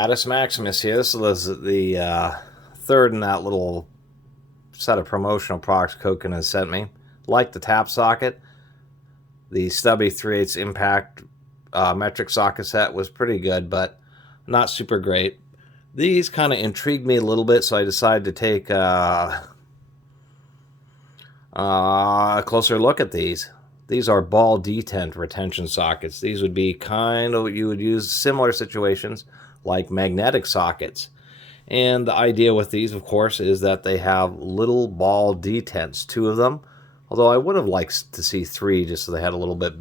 Catus Maximus here. This was the third in that little set of promotional products Koken has sent me. Like the tap socket, the stubby 3/8 impact metric socket set was pretty good, but not super great. These kind of intrigued me a little bit, so I decided to take a closer look at these. These are ball detent retention sockets. These would be kind of what you would use similar situations like magnetic sockets. And the idea with these, of course, is that they have little ball detents, 2 of them. Although I would have liked to see 3 just so they had a little bit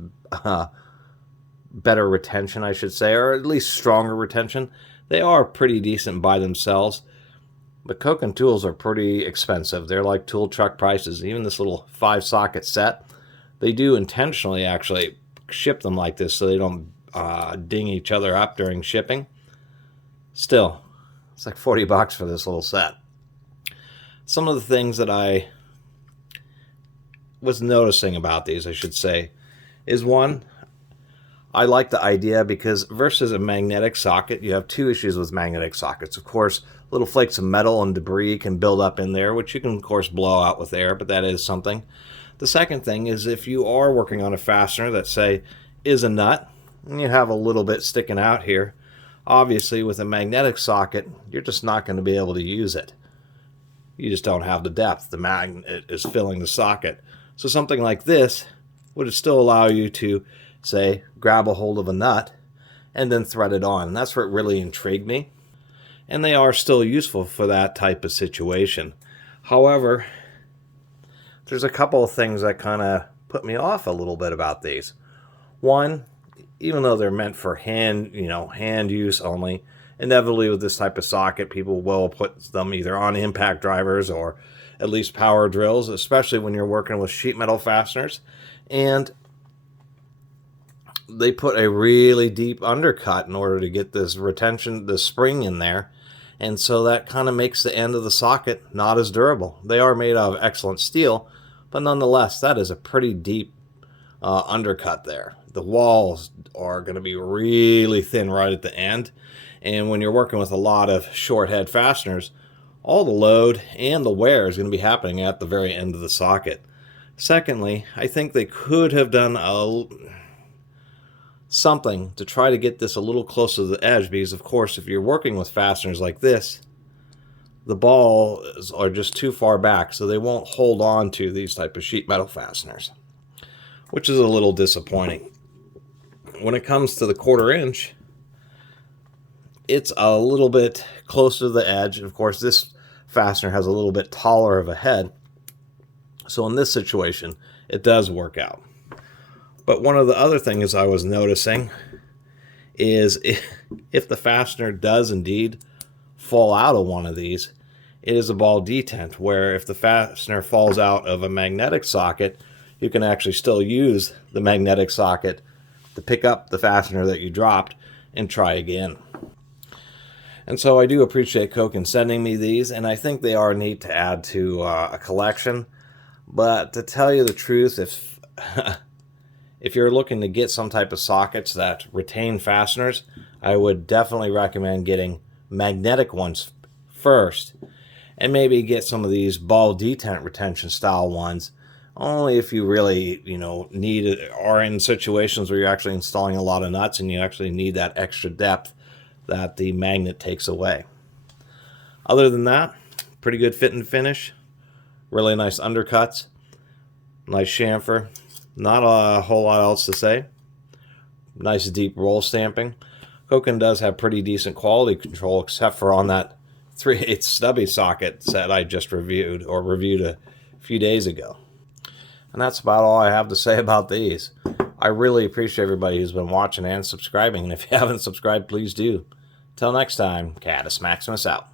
better retention, I should say, or at least stronger retention. They are pretty decent by themselves. But Koken tools are pretty expensive. They're like tool truck prices. Even this little 5-socket set, they do intentionally actually ship them like this so they don't ding each other up during shipping. Still, it's like 40 bucks for this little set. Some of the things that I was noticing about these, I should say, is one, I like the idea because versus a magnetic socket, you have 2 issues with magnetic sockets. Of course, little flakes of metal and debris can build up in there, which you can, of course, blow out with air, but that is something. The second thing is if you are working on a fastener that, say, is a nut, and you have a little bit sticking out here, obviously with a magnetic socket, you're just not going to be able to use it. You just don't have the depth. The magnet is filling the socket. So something like this would still allow you to, say, grab a hold of a nut and then thread it on. And that's what really intrigued me. And they are still useful for that type of situation. However, there's a couple of things that kind of put me off a little bit about these. One, even though they're meant for hand use only, inevitably with this type of socket, people will put them either on impact drivers or at least power drills, especially when you're working with sheet metal fasteners. And they put a really deep undercut in order to get this retention, this spring in there. And so that kind of makes the end of the socket not as durable. They are made out of excellent steel, but nonetheless, that is a pretty deep undercut there. The walls are going to be really thin right at the end. And when you're working with a lot of short head fasteners, all the load and the wear is going to be happening at the very end of the socket. Secondly, I think they could have done something to try to get this a little closer to the edge, because of course if you're working with fasteners like this, the balls are just too far back, so they won't hold on to these type of sheet metal fasteners, which is a little disappointing. When it comes to the 1/4 inch, it's a little bit closer to the edge. Of course, this fastener has a little bit taller of a head, so in this situation it does work out. But one of the other things I was noticing is if the fastener does indeed fall out of one of these, it is a ball detent, where if the fastener falls out of a magnetic socket, you can actually still use the magnetic socket to pick up the fastener that you dropped and try again. And so I do appreciate Koken sending me these, and I think they are neat to add to a collection. But to tell you the truth, if you're looking to get some type of sockets that retain fasteners, I would definitely recommend getting magnetic ones first, and maybe get some of these ball detent retention style ones only if you really need it, or in situations where you're actually installing a lot of nuts and you actually need that extra depth that the magnet takes away. Other than that, pretty good fit and finish, really nice undercuts, nice chamfer. Not a whole lot else to say. Nice deep roll stamping. Koken does have pretty decent quality control, except for on that 3/8 stubby socket set I just reviewed a few days ago. And that's about all I have to say about these. I really appreciate everybody who's been watching and subscribing. And if you haven't subscribed, please do. Till next time, Catus Maximus out.